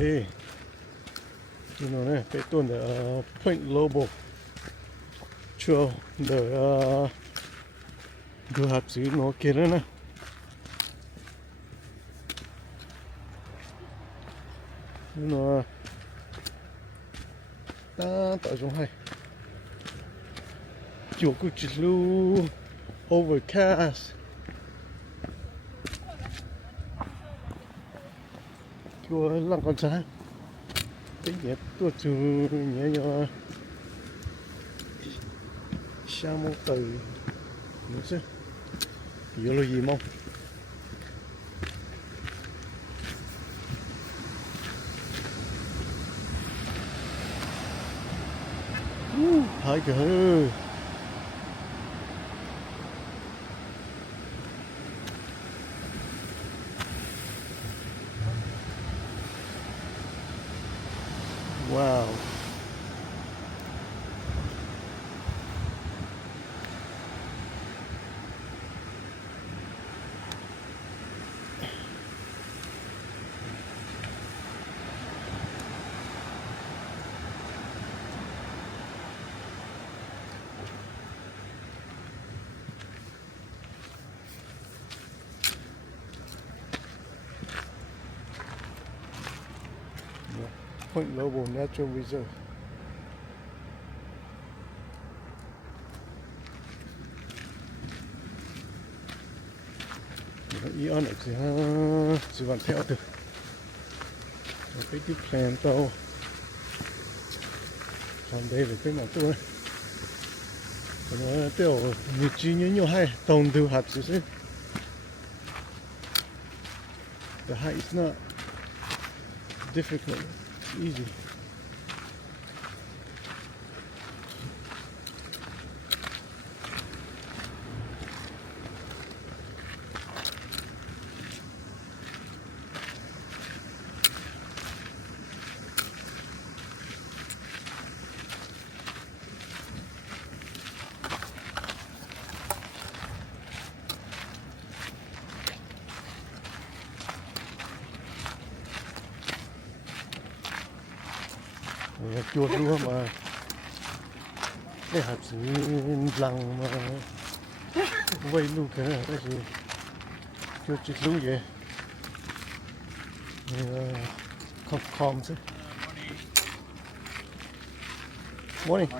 Hey, they doing the Point Lobo trail. The du hạp xứ nó kia nữa nè. Nó ta tại trong hay. Chuột của chị lu overcast. Chùa lăng con sáng. Cái nhiệt tôi chú nhẹ nhọ xa mô từ nữa chứ yếu là gì mong hai cái wow. Point Lobo Natural Reserve. Ý on này chỉ vẫn theo được. Cái plan tàu. Còn đây là cái nào tôi. Nó tiêu vị trí nhiều hay đồng đều hạt sự. The height is not difficult. It's easy. Chuột luôn mà cái hạt xứ lăng mà vây luôn cái này cái gì chuột chít luôn vậy com chứ morning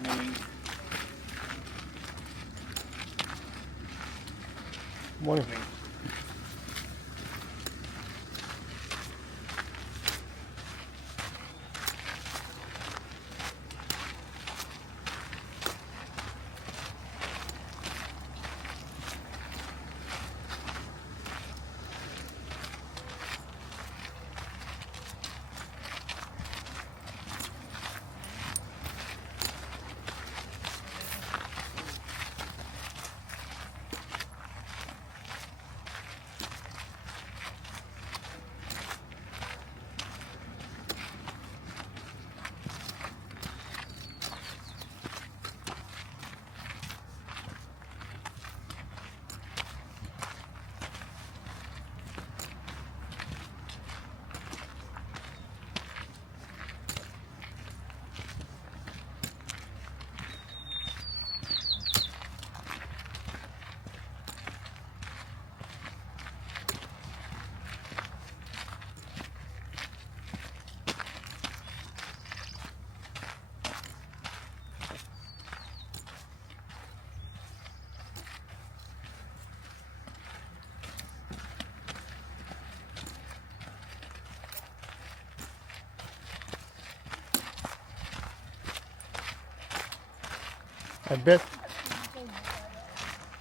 morning.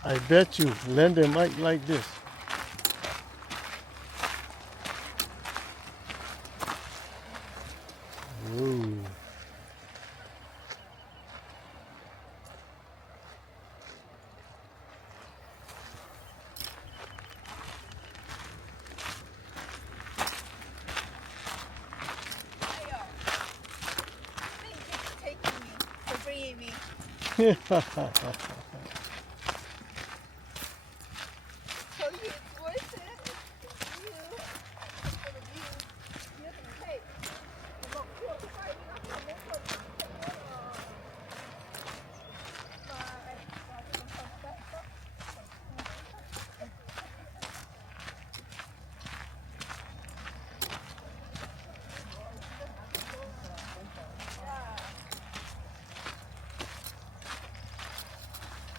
I bet you Linda might like this. Ooh. Thank you for taking me, for bringing me. So it's worth it. It's you. For the view. You have to pay.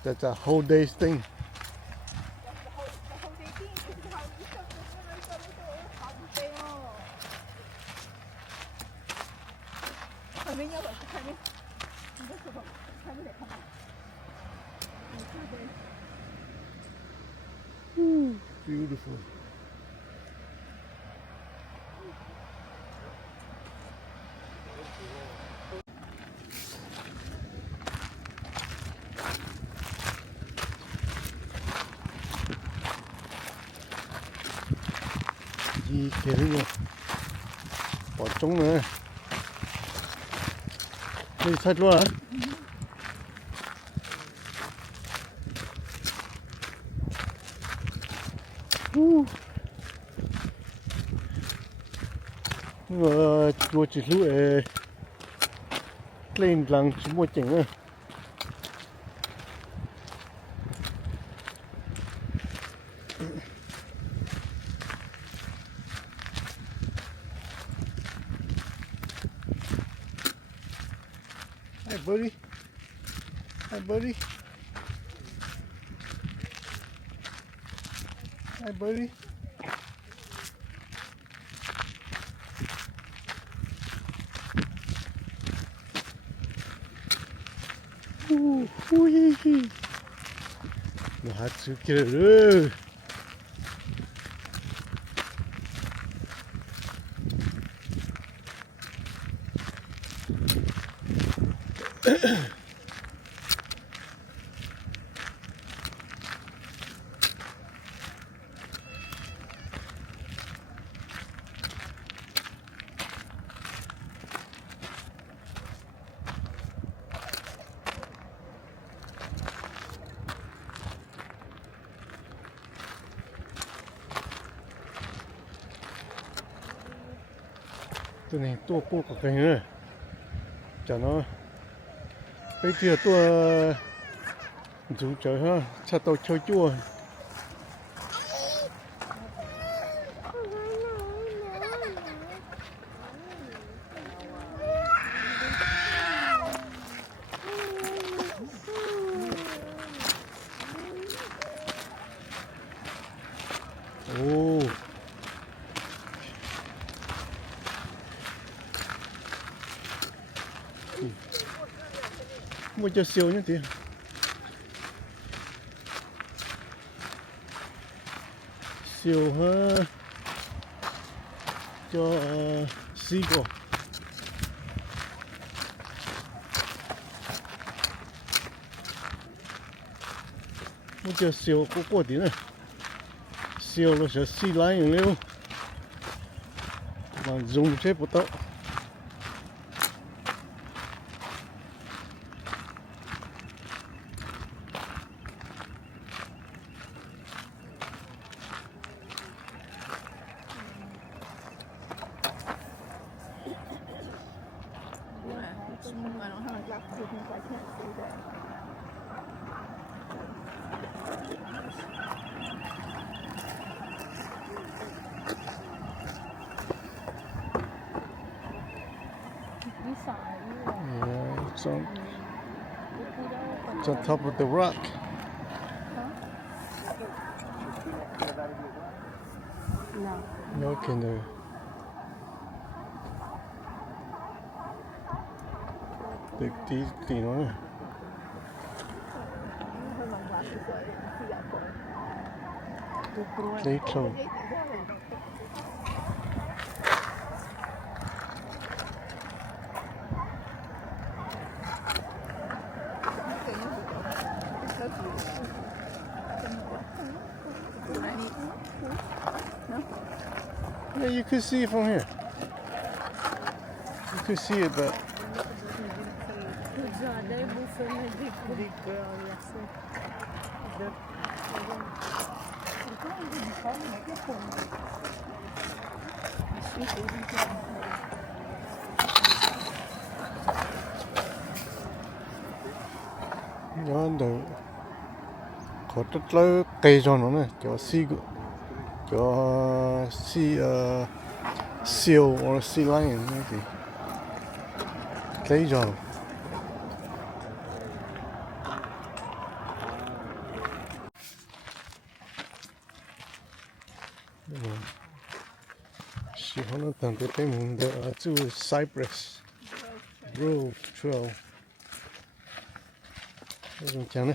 That's a whole day's thing. the whole day thing. This is how we start the summer summer好不飞哦。海边要不是海边，你的手头海边得看看。Beautiful. Gì kìa đấy nhỉ? Bỏ trống nữa. Đi sạch luôn hả? Chùa chỉ lũ lên làng chỉ mua chỉnh à. Hi buddy. Hi buddy. Hi buddy. Nó hát sự kia rồi. Cái này tua cô có cái nữa chả nó bây giờ tua dùng trời ha cha tàu chơi chua ô mua cho siêu nhá tí siêu ha cho xí cổ mua cho siêu có quả tí này siêu nó sẽ xí lái những liêu mà dùng chế bộ tao I don't have a glass to drink, so I can't see that. yeah, it's on top of the rock. No. No canoe. Big tí nữa. Lấy trâu. Yeah, you could see it from here. You could see it, but nó có rất là cây cho nó này, cho seal or sea lion gì cây cho 等对对面的住 Cypress Grove Trail， 那怎么讲呢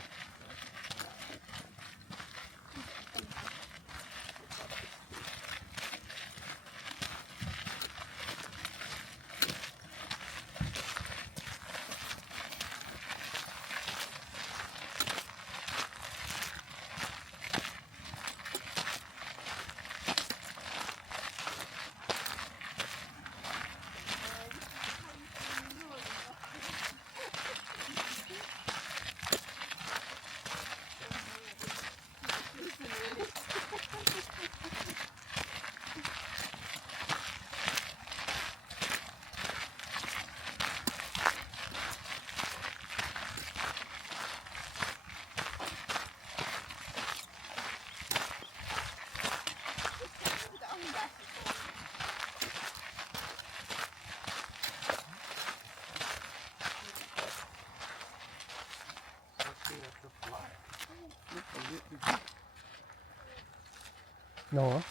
？No.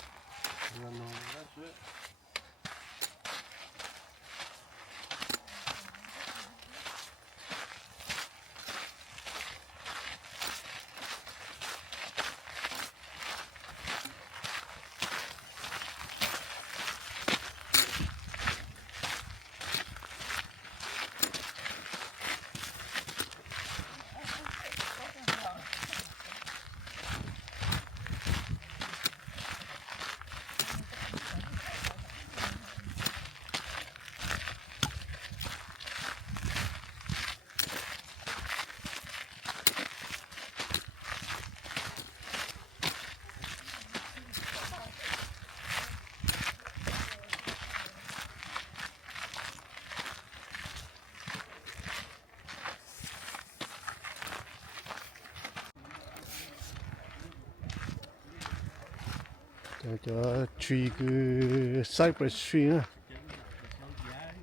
저 tree 그 Cypress tree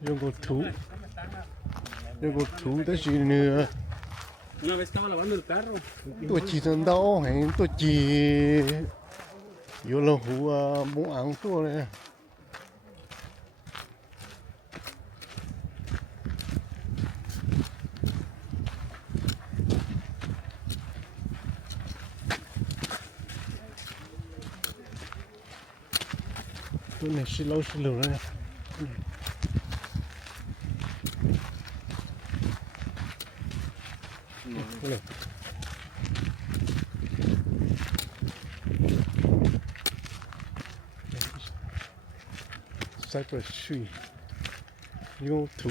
요거 두 대신에 Una vez estaba lavando el carro. 또 지선다오 행 또 지 요로 후아 뭐안 또래 또 내 실로래 그래 Cypress tree vô thú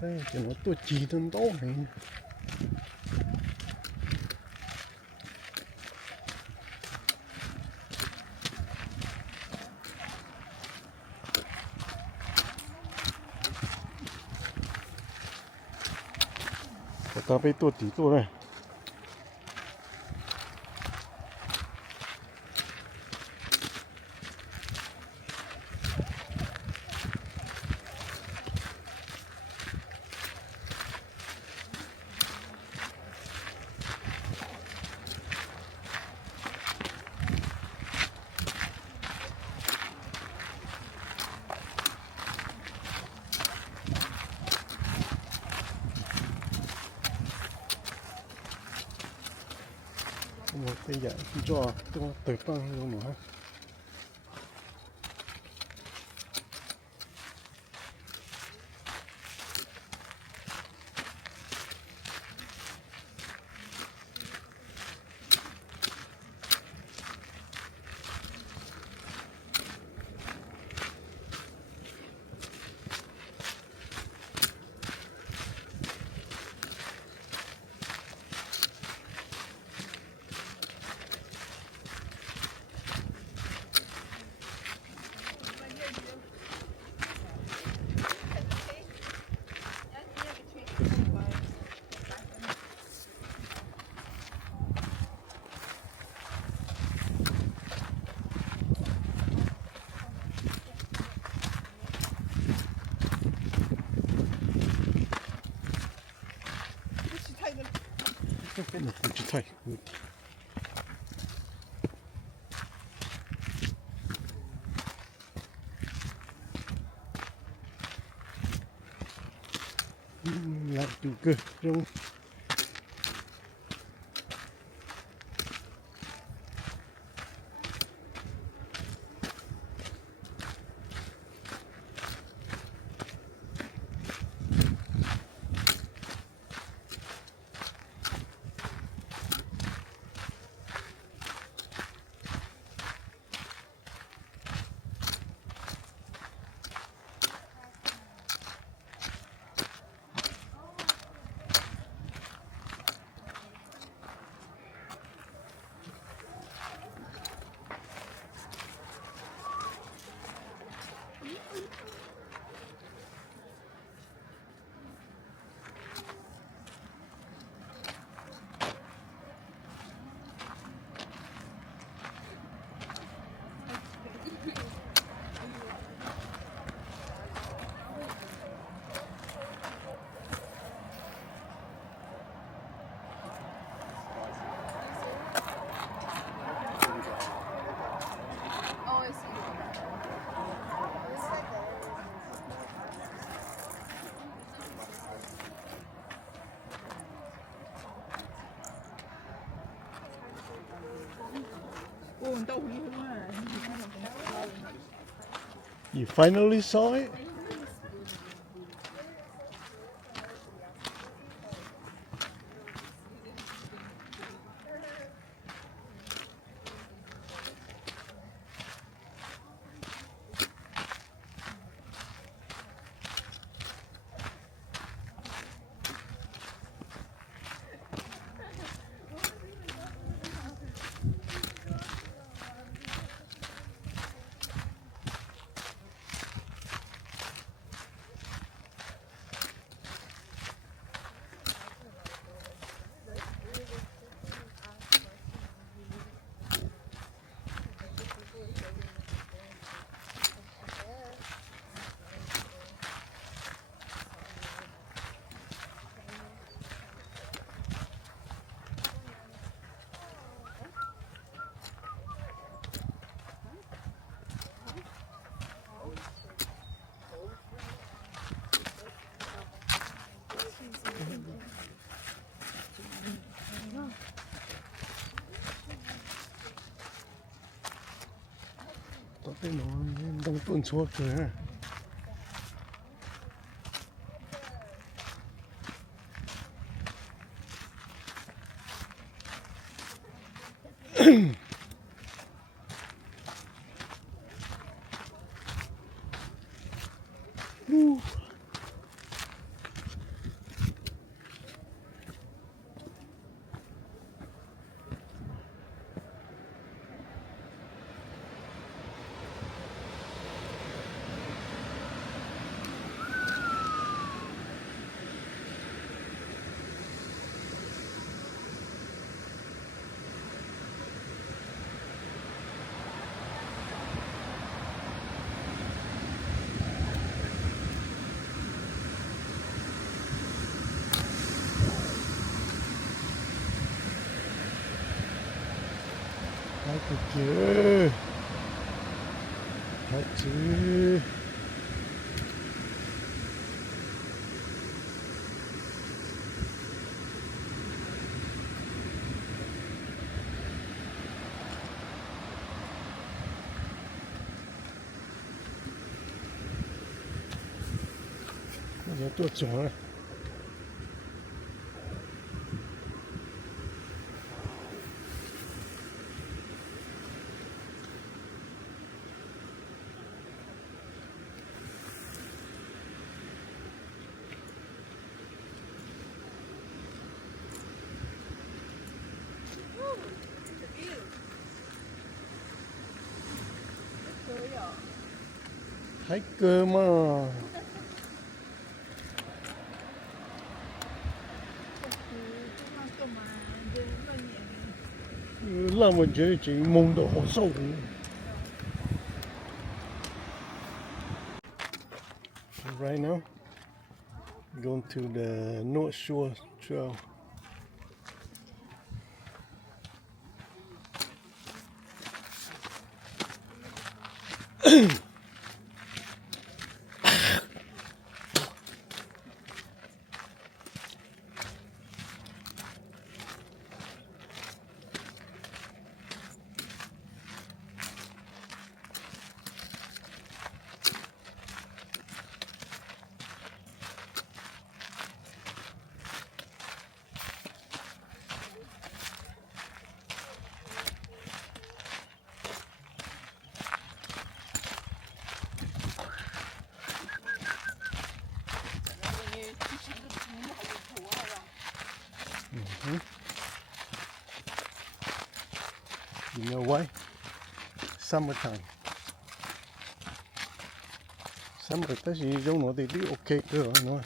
đây cho nó tôi chỉ thân tốt này ta phải tôi tí tôi này một cái dạng cho tới băng luôn mà 좋다. lại chủ cơ trong You finally saw it? Cái nó đang tuôn xuống rồi ha. Hadi. Hadi. Nó tuột xuống rồi. Hiker mà. Làm một chơi chỉ mông đồ hồ sâu. Right now, going to the North Shore Trail. You know why? Summertime. Summer ta si giống nó thì đi ok cơ nó.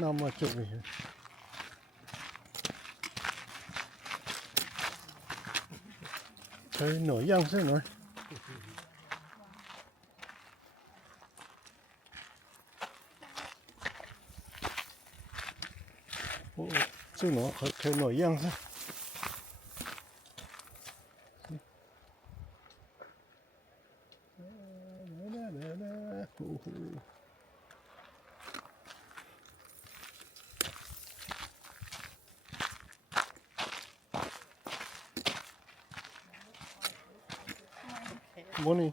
Not much over here. Thấy nổi样式nổi. Ồ, chứ nó thấy nổi样式. Morning.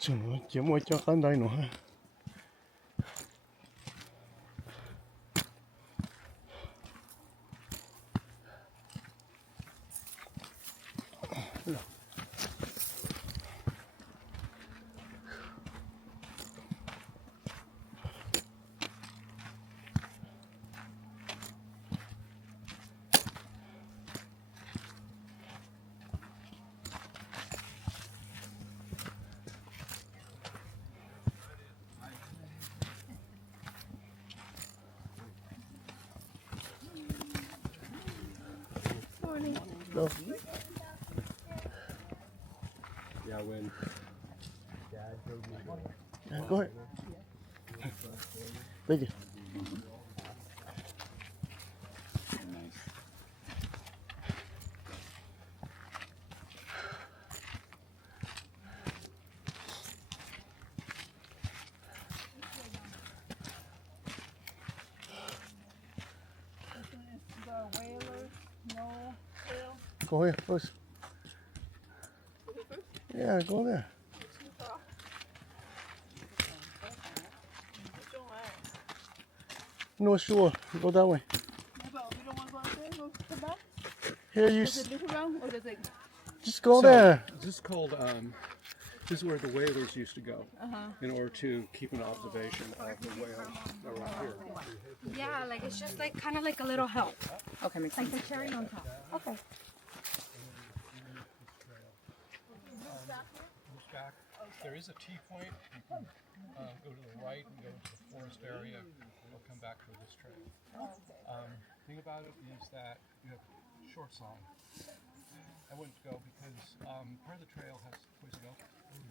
Chứ nó chỉ mua cho cái đây nữa. Go. Yeah, when Yeah, go ahead. Thank you. Go here first. Yeah, go there. No, sure. Go that way. Here you just go there. This is called, this is where the whalers used to go in order to keep an observation of the whales around here. Yeah, like it's just like kind of like a little help. Okay, makes sense. Like the cherry on top. Okay. there is a T-point. You can go to the right and go into the forest area, or come back through this trail. Thing about it is that you have shorts on. I wouldn't go because part of the trail has poison oak,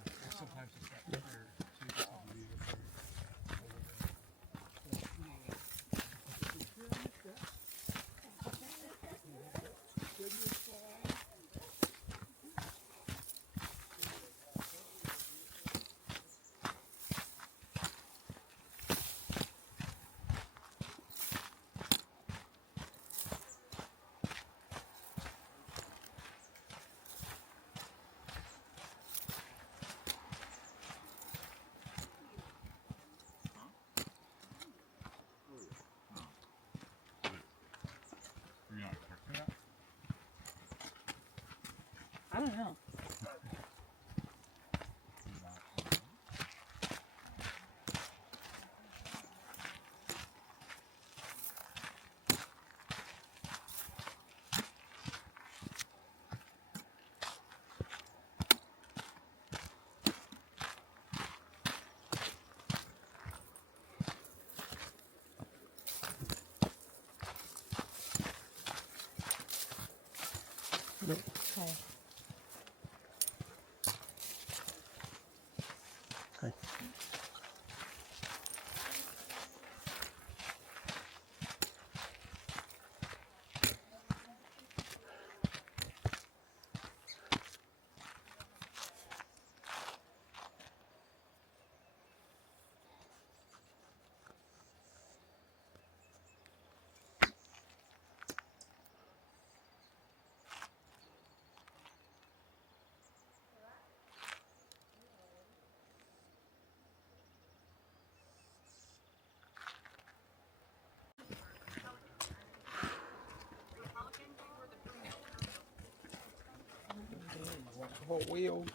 and sometimes it's not clear, so you just have to leave it there. I don't know. Okay. はい。Hot wheels.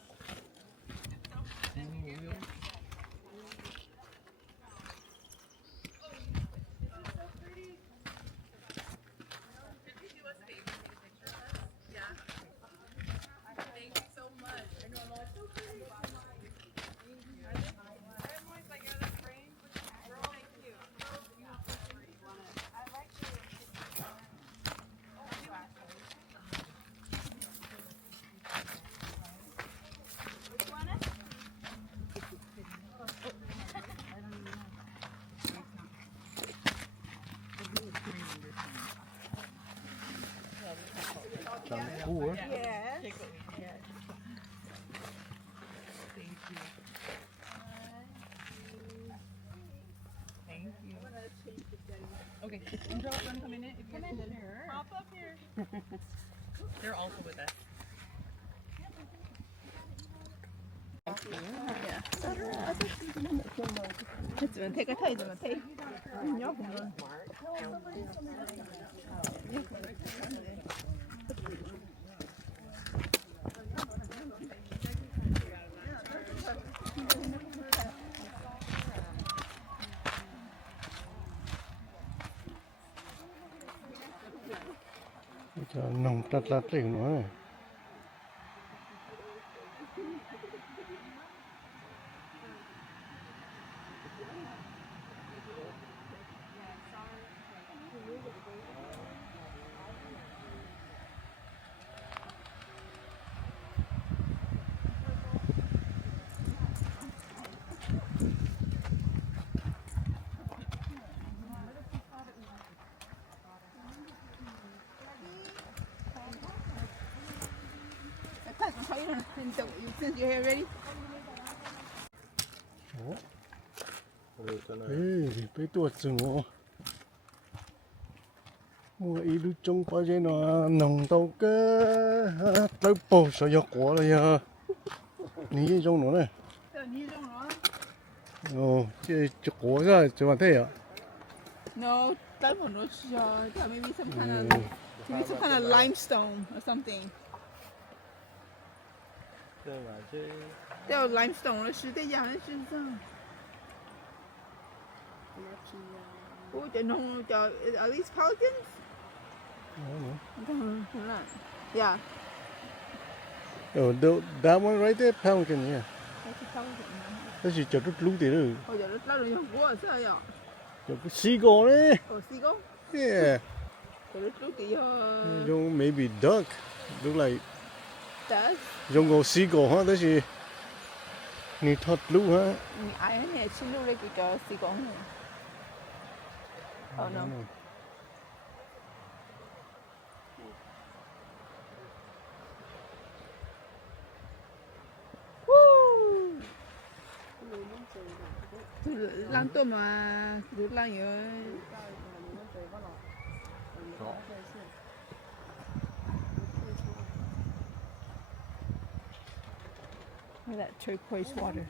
Cool. Yes. Okay, Angel, want to come in it? Come in here. Pop up here. They're also with us. take a taste of it. Cho nồng tắt lát lên nữa. Since you're here ready? Ê, cái tuột rừng ngộ. Mua ý lúc trông qua trên nó nồng tàu cơ. Tới bầu sợ giọt quả là giờ. Ní cái trong nó này. Ồ, cái quả ra cho bạn thấy à? No, that one was maybe some kind of limestone or something. There was limestone or shit. Yeah, it's just oh, no, are these pelicans? Yeah. Oh, that one right there, pelican, yeah. 那是叫做撸的了，哦，有的那种用锅这样，叫个西瓜呢。哦，西瓜， Yeah, 有的煮的用 maybe duck, look like 的，用个西瓜哈，但是你ทอด撸哈。你爱那吃卤的叫西瓜呢？哦，no。冷冻嘛，就冷药。Look at that turquoise water.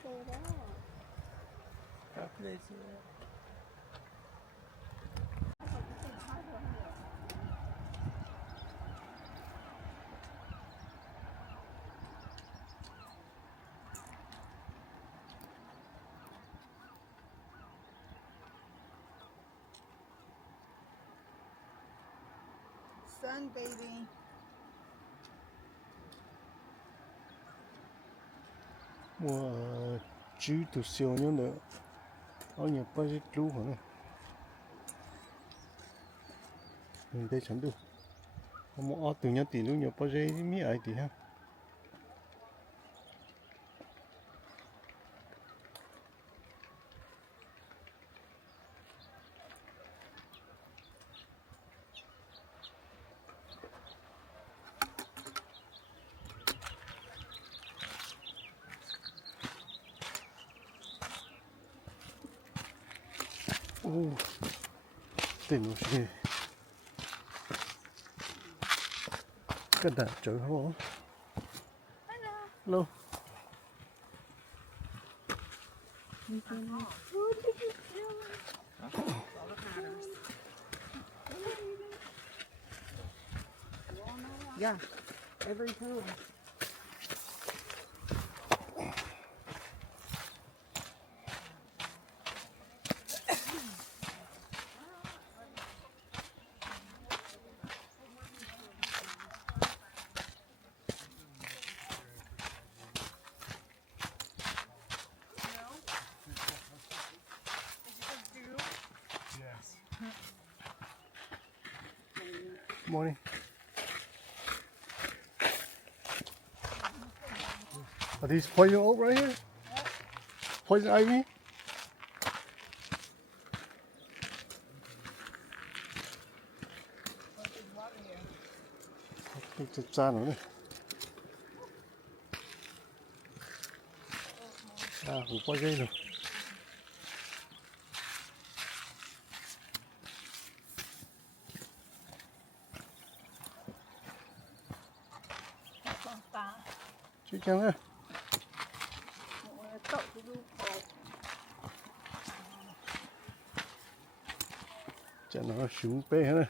Sunbathing. 我煮到小样的，我也不是撸哈呢。你在程度，我们阿对人地撸也不是咩爱地哈。哦，电脑是个大嘴好唔好 ？Hello。Yeah, every time. Yes. Morning. Are these poison oak right here? Poison ivy? It's a nữa này. À, cũng có dây rồi. Chứ chăng á. Chả nó xuống bê hết này.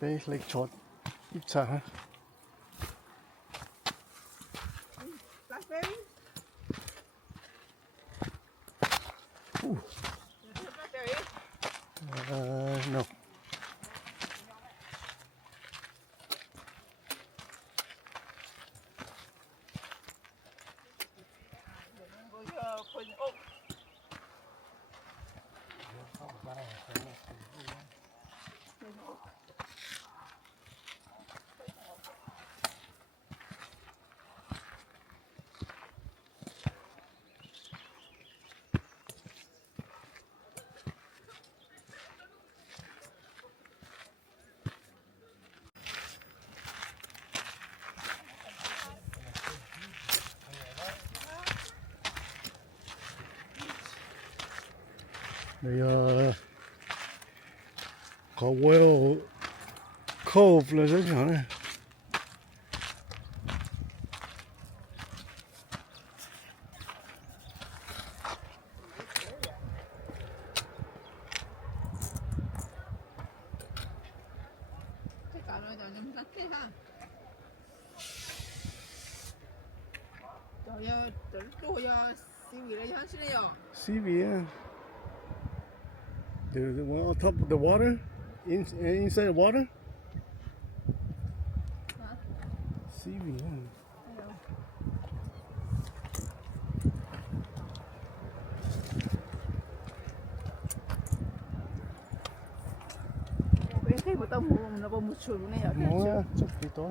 Bê lấy chót ít xa ha. Blackberry? Blackberry? No. Poison oak. Đây có whale cove là rất nhỏ này. Tất cả nó là những cái thế ha. Rồi tôi siêu gì đấy hắn xin đi Seaweed, yeah. The one on top of the water, inside the water. Seaweed, yeah. tao mua nó bao một chuột này ở Mua á, chụp đi tối.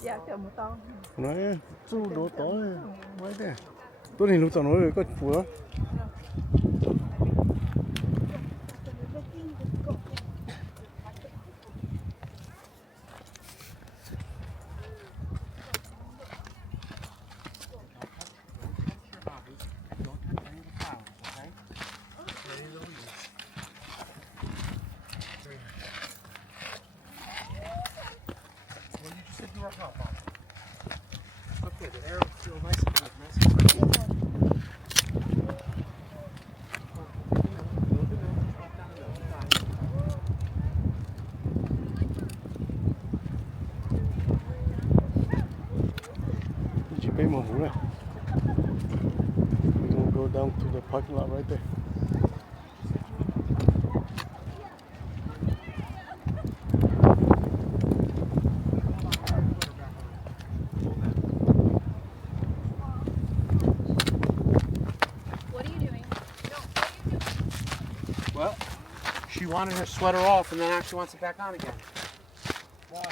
dạ chờ một tao Nói chú đổ tối mới thế. Tôi thì lúc tao nói rồi có phù đó. Okay, the air will feel nice and good, nice and good. Chỉ bay một hú này. We're gonna go down to the parking lot right there. What are you doing? Well, she wanted her sweater off and then now she wants it back on again. Why?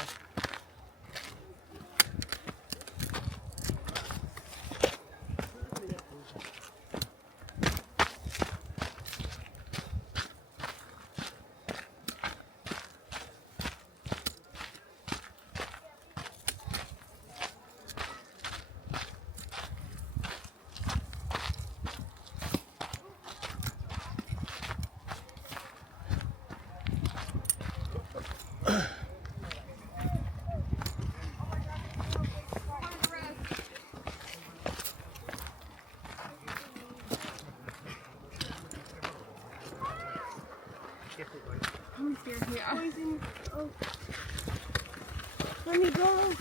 Let me go.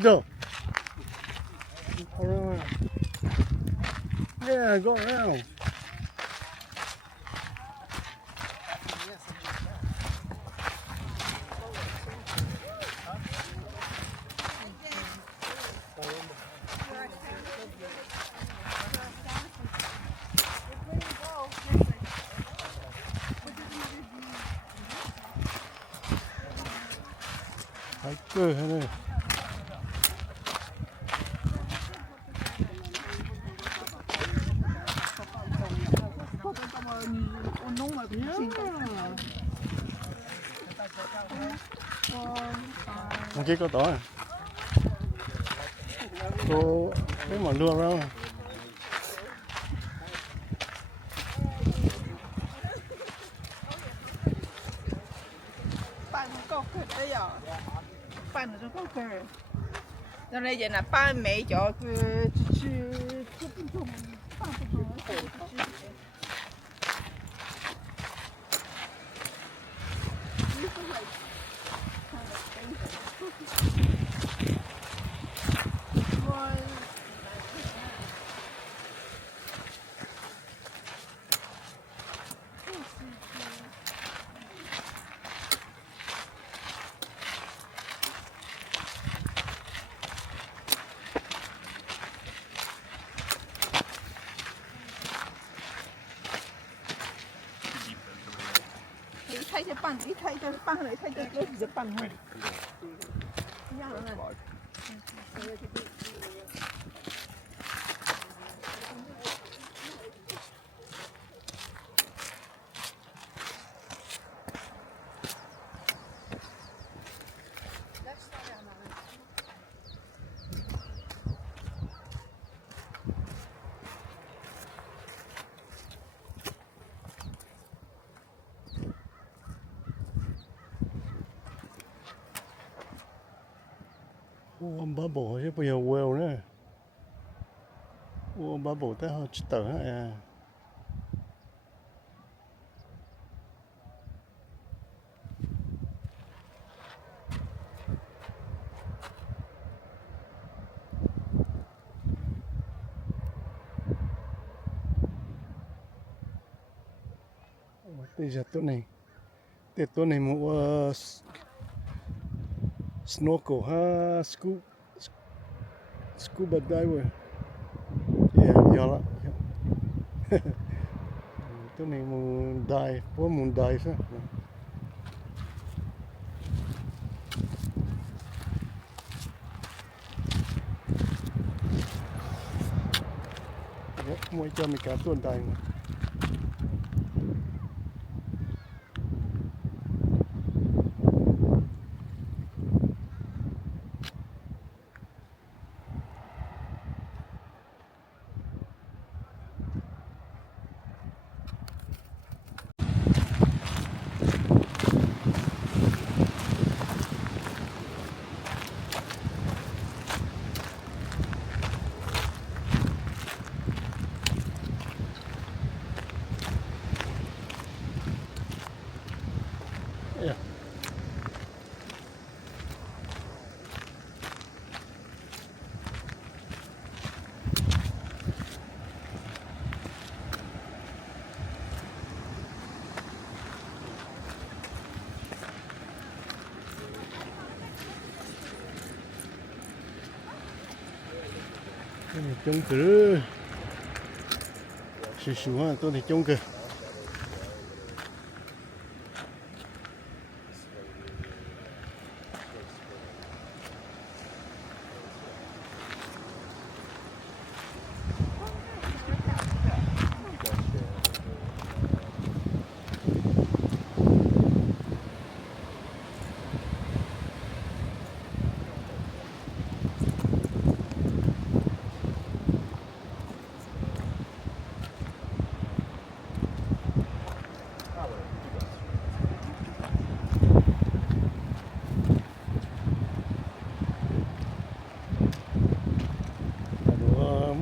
Go. Around. Yeah, go around. Hiker này. Một cái có tỏi. Cô cái mà lưa ra. bạn có cái đấy à bạn nó có cái cho nên giờ là ba mẹ cho cái chứ không không ba không thay cho bằng ít thay cho bằng lại thay cho cái gì bằng hơn. Ô bubble chứ bây giờ well nữa. Ô bubble tới họ chỉ tờ à. Bây giờตัวnày mua snorkel ha scuba diver dạ làตัวnày mua dive có muốn dive á mua cho mình cả tuần dive yeah. Cái này trông cứ xíu ha, tôi này trông cứ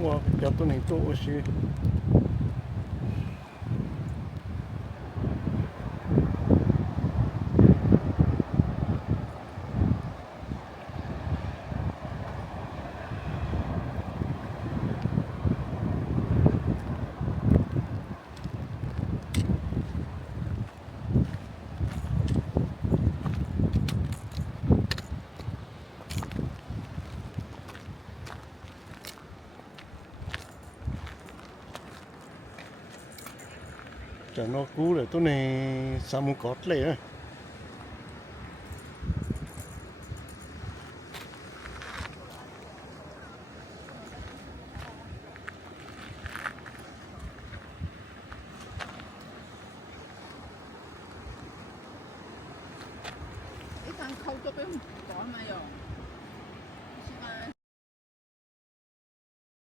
mua cho tôi này tốt xí chả nó cú rồi tôi này sao muốn cọt lại á cái thằng khâu cho cái bỏ mà rồi